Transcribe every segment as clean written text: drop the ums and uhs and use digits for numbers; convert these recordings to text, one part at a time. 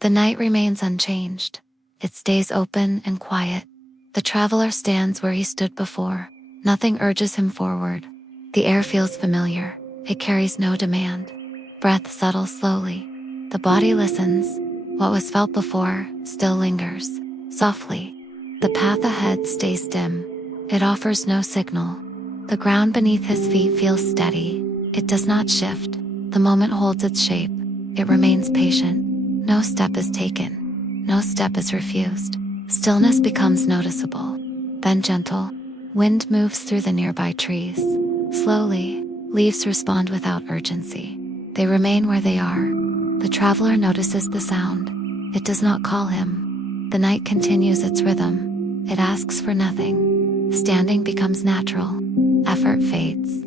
The night remains unchanged. It stays open and quiet. The traveler stands where he stood before. Nothing urges him forward. The air feels familiar. It carries no demand. Breath settles slowly. The body listens. What was felt before still lingers. Softly, the path ahead stays dim. It offers no signal. The ground beneath his feet feels steady. It does not shift. The moment holds its shape. It remains patient. No step is taken. No step is refused. Stillness becomes noticeable, then gentle. Wind moves through the nearby trees. Slowly, leaves respond without urgency. They remain where they are. The traveler notices the sound. It does not call him. The night continues its rhythm. It asks for nothing. Standing becomes natural. Effort fades.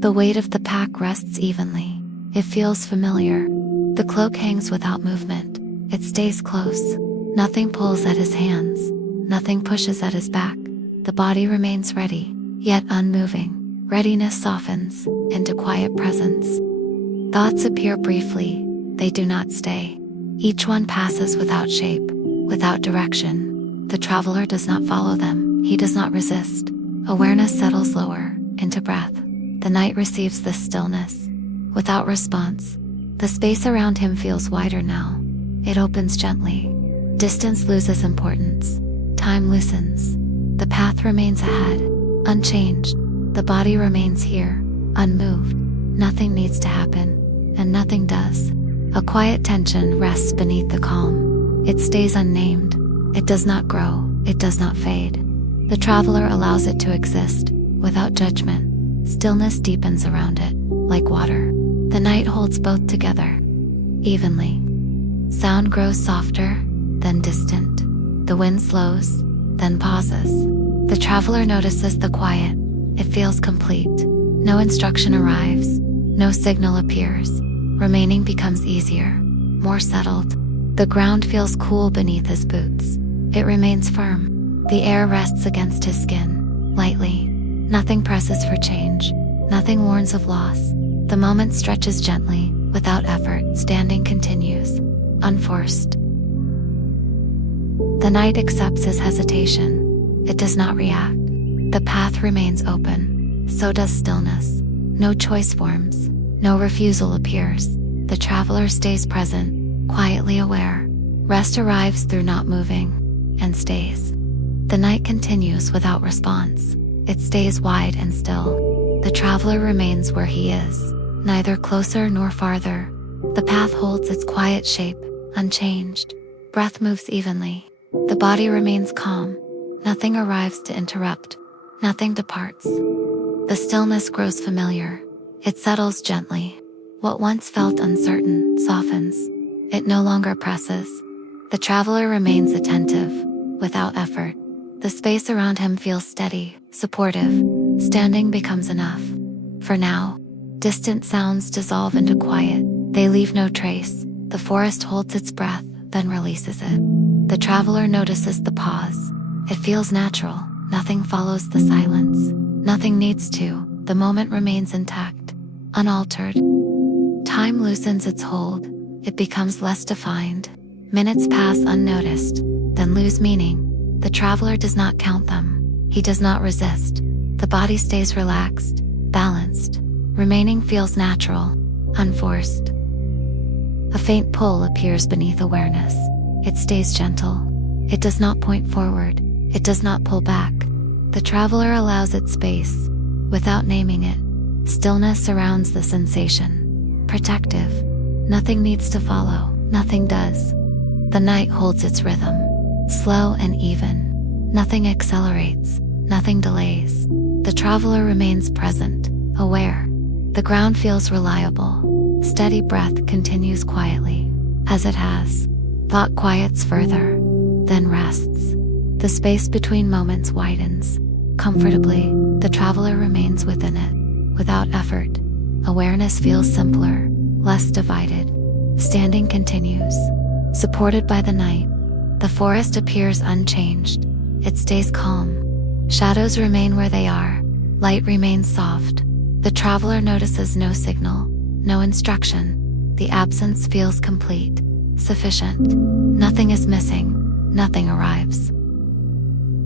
The weight of the pack rests evenly. It feels familiar. The cloak hangs without movement. It stays close. Nothing pulls at his hands. Nothing pushes at his back. The body remains ready, yet unmoving. Readiness softens into quiet presence. Thoughts appear briefly. They do not stay. Each one passes without shape, without direction. The traveler does not follow them. He does not resist. Awareness settles lower, into breath. The night receives this stillness. Without response, the space around him feels wider now. It opens gently. Distance loses importance. Time loosens. The path remains ahead, unchanged. The body remains here, unmoved. Nothing needs to happen, and nothing does. A quiet tension rests beneath the calm. It stays unnamed. It does not grow. It does not fade. The traveler allows it to exist, without judgment. Stillness deepens around it, like water. The night holds both together, evenly. Sound grows softer, then distant. The wind slows, then pauses. The traveler notices the quiet. It feels complete. No instruction arrives. No signal appears. Remaining becomes easier, more settled. The ground feels cool beneath his boots. It remains firm. The air rests against his skin, lightly. Nothing presses for change. Nothing warns of loss. The moment stretches gently, without effort. Standing continues, unforced. The night accepts his hesitation. It does not react. The path remains open. So does stillness. No choice forms. No refusal appears. The traveler stays present, quietly aware. Rest arrives through not moving, and stays. The night continues without response. It stays wide and still. The traveler remains where he is, neither closer nor farther. The path holds its quiet shape, unchanged. Breath moves evenly. The body remains calm. Nothing arrives to interrupt. Nothing departs. The stillness grows familiar. It settles gently. What once felt uncertain softens. It no longer presses. The traveler remains attentive, without effort. The space around him feels steady, supportive. Standing becomes enough. For now, distant sounds dissolve into quiet. They leave no trace. The forest holds its breath, then releases it. The traveler notices the pause. It feels natural. Nothing follows the silence. Nothing needs to. The moment remains intact, unaltered. Time loosens its hold. It becomes less defined. Minutes pass unnoticed, then lose meaning. The traveler does not count them. He does not resist. The body stays relaxed, balanced. Remaining feels natural, unforced. A faint pull appears beneath awareness. It stays gentle. It does not point forward. It does not pull back. The traveler allows it space, without naming it. Stillness surrounds the sensation. Protective. Nothing needs to follow. Nothing does. The night holds its rhythm. Slow and even. Nothing accelerates. Nothing delays. The traveler remains present, aware. The ground feels reliable. Steady breath continues quietly, as it has. Thought quiets further, then rests. The space between moments widens. Comfortably, the traveler remains within it, without effort. Awareness feels simpler, less divided. Standing continues, supported by the night. The forest appears unchanged. It stays calm. Shadows remain where they are. Light remains soft. The traveler notices no signal, no instruction. The absence feels complete. sufficient. Nothing is missing, nothing arrives.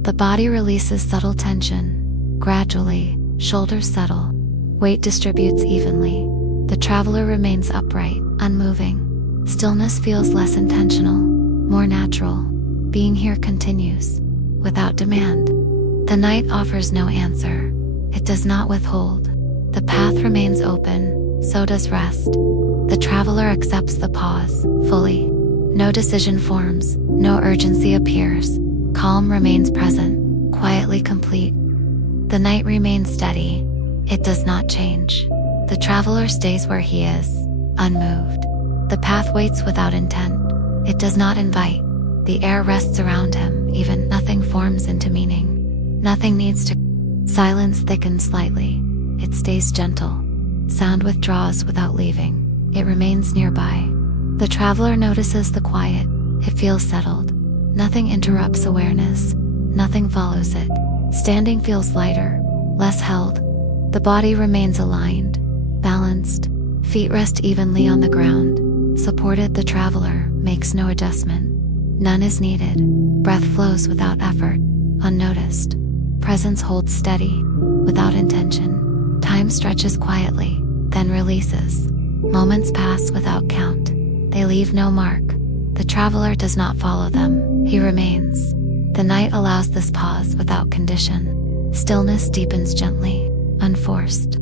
The body releases subtle tension. Gradually, shoulders settle. Weight distributes evenly. The traveler remains upright, unmoving. Stillness feels less intentional, more natural. Being here continues, without demand. The night offers no answer. It does not withhold. The path remains open, so does rest. The traveler accepts the pause, fully. No decision forms, no urgency appears. Calm remains present, quietly complete. The night remains steady. It does not change. The traveler stays where he is, unmoved. The path waits without intent. It does not invite. The air rests around him, even nothing forms into meaning. Nothing needs to. Silence thickens slightly. It stays gentle. Sound withdraws without leaving. It remains nearby. The traveler notices the quiet. It feels settled. Nothing interrupts awareness. Nothing follows it. Standing feels lighter, less held. The body remains aligned, balanced. Feet rest evenly on the ground. Supported, the traveler makes no adjustment. None is needed. Breath flows without effort, unnoticed. Presence holds steady, without intention. Time stretches quietly, then releases. Moments pass without count. They leave no mark. The traveler does not follow them. He remains. The night allows this pause without condition. Stillness deepens gently, unforced.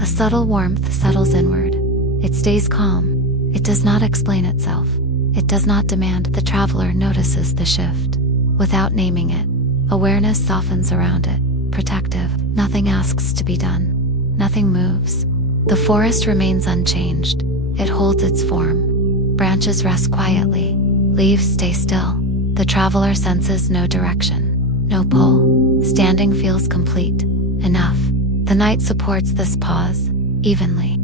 A subtle warmth settles inward. It stays calm. It does not explain itself. It does not demand. The traveler notices the shift. Without naming it, awareness softens around it, protective. Nothing asks to be done. Nothing moves. The forest remains unchanged. It holds its form. Branches rest quietly. Leaves stay still. The traveler senses no direction, no pull. Standing feels complete. Enough. The night supports this pause, evenly.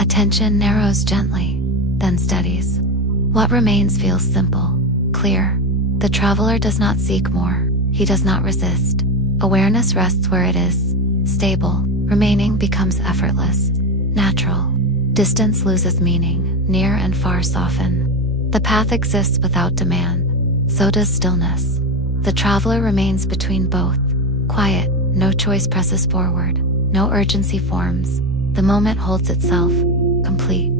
Attention narrows gently, then steadies. What remains feels simple, clear. The traveler does not seek more. He does not resist. Awareness rests where it is, stable. Remaining becomes effortless, natural. Distance loses meaning. Near and far soften. The path exists without demand. So does stillness. The traveler remains between both. Quiet, no choice presses forward. No urgency forms. The moment holds itself, complete.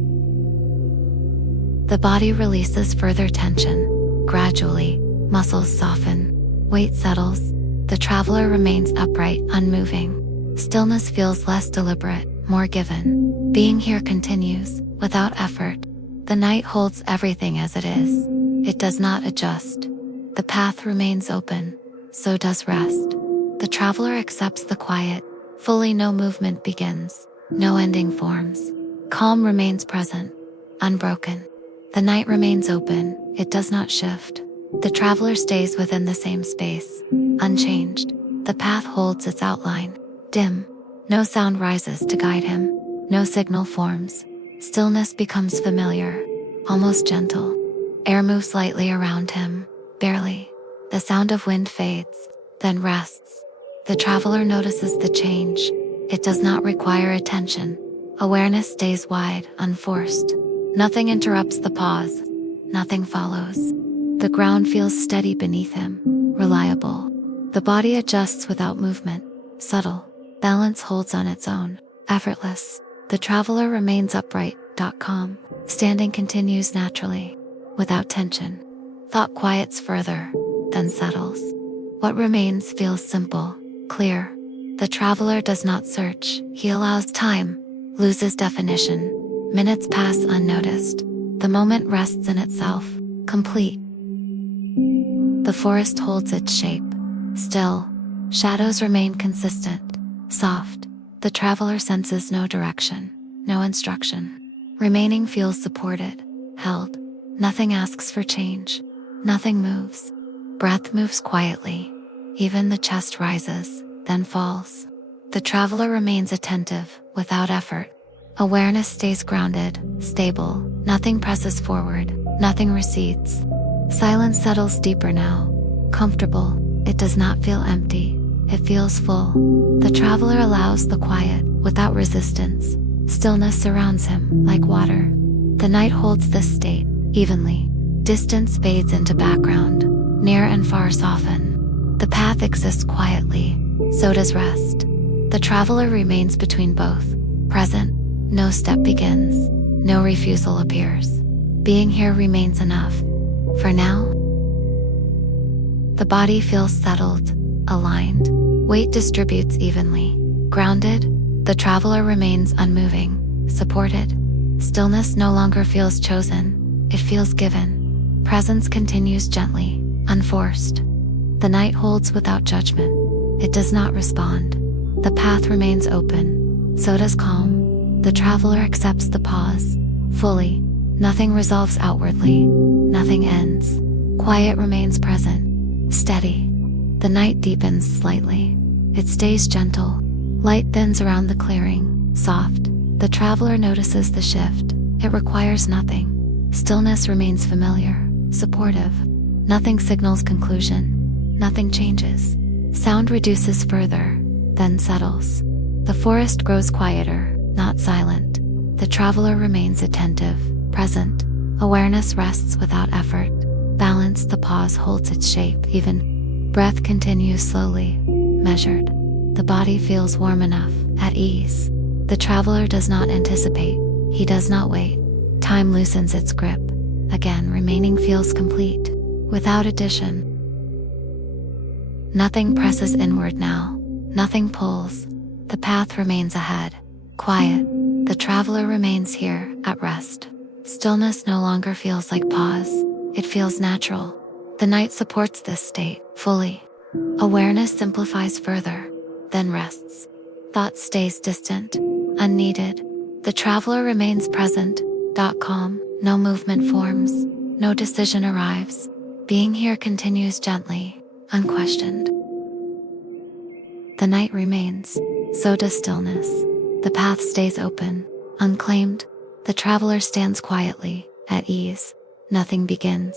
The body releases further tension. Gradually, muscles soften. Weight settles. The traveler remains upright, unmoving. Stillness feels less deliberate, more given. Being here continues, without effort. The night holds everything as it is. It does not adjust. The path remains open. So does rest. The traveler accepts the quiet. Fully, no movement begins. No ending forms. Calm remains present, unbroken. The night remains open. It does not shift. The traveler stays within the same space, unchanged. The path holds its outline, dim. No sound rises to guide him. No signal forms. Stillness becomes familiar, almost gentle. Air moves lightly around him, barely. The sound of wind fades, then rests. The traveler notices the change. It does not require attention. Awareness stays wide, unforced. Nothing interrupts the pause. Nothing follows. The ground feels steady beneath him, reliable. The body adjusts without movement, subtle. Balance holds on its own, effortless. The traveler remains upright, calm. Standing continues naturally, without tension. Thought quiets further, then settles. What remains feels simple, clear. The traveler does not search. He allows time, loses definition. Minutes pass unnoticed. The moment rests in itself, complete. The forest holds its shape, still. Shadows remain consistent, soft. The traveler senses no direction, no instruction. Remaining feels supported, held. Nothing asks for change. Nothing moves. Breath moves quietly. Even the chest rises, then falls. The traveler remains attentive, without effort. Awareness stays grounded, stable. Nothing presses forward. Nothing recedes. Silence settles deeper now. Comfortable. It does not feel empty. It feels full. The traveler allows the quiet, without resistance. Stillness surrounds him, like water. The night holds this state, evenly. Distance fades into background. Near and far soften. The path exists quietly, so does rest. The traveler remains between both. Present, no step begins, no refusal appears. Being here remains enough. For now, the body feels settled, aligned. Weight distributes evenly. Grounded, the traveler remains unmoving, supported. Stillness no longer feels chosen, it feels given. Presence continues gently, unforced. The night holds without judgment. It does not respond. The path remains open. So does calm. The traveler accepts the pause, fully. Nothing resolves outwardly. Nothing ends. Quiet remains present, steady. The night deepens slightly. It stays gentle. Light thins around the clearing, soft. The traveler notices the shift. It requires nothing. Stillness remains familiar, supportive. Nothing signals conclusion. Nothing changes. Sound reduces further, then settles. The forest grows quieter, not silent. The traveler remains attentive, present. Awareness rests without effort. Balance, the pause holds its shape, even. Breath continues slowly, measured. The body feels warm enough, at ease. The traveler does not anticipate. He does not wait. Time loosens its grip. Again, remaining feels complete, without addition. Nothing presses inward now. Nothing pulls. The path remains ahead, quiet. The traveler remains here, at rest. Stillness no longer feels like pause. It feels natural. The night supports this state, fully. Awareness simplifies further, then rests. Thought stays distant, unneeded. The traveler remains present, calm. No movement forms, no decision arrives. Being here continues gently, unquestioned. The night remains, so does stillness. The path stays open, unclaimed. The traveler stands quietly, at ease. Nothing begins,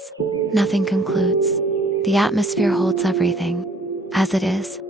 nothing concludes. The atmosphere holds everything, as it is.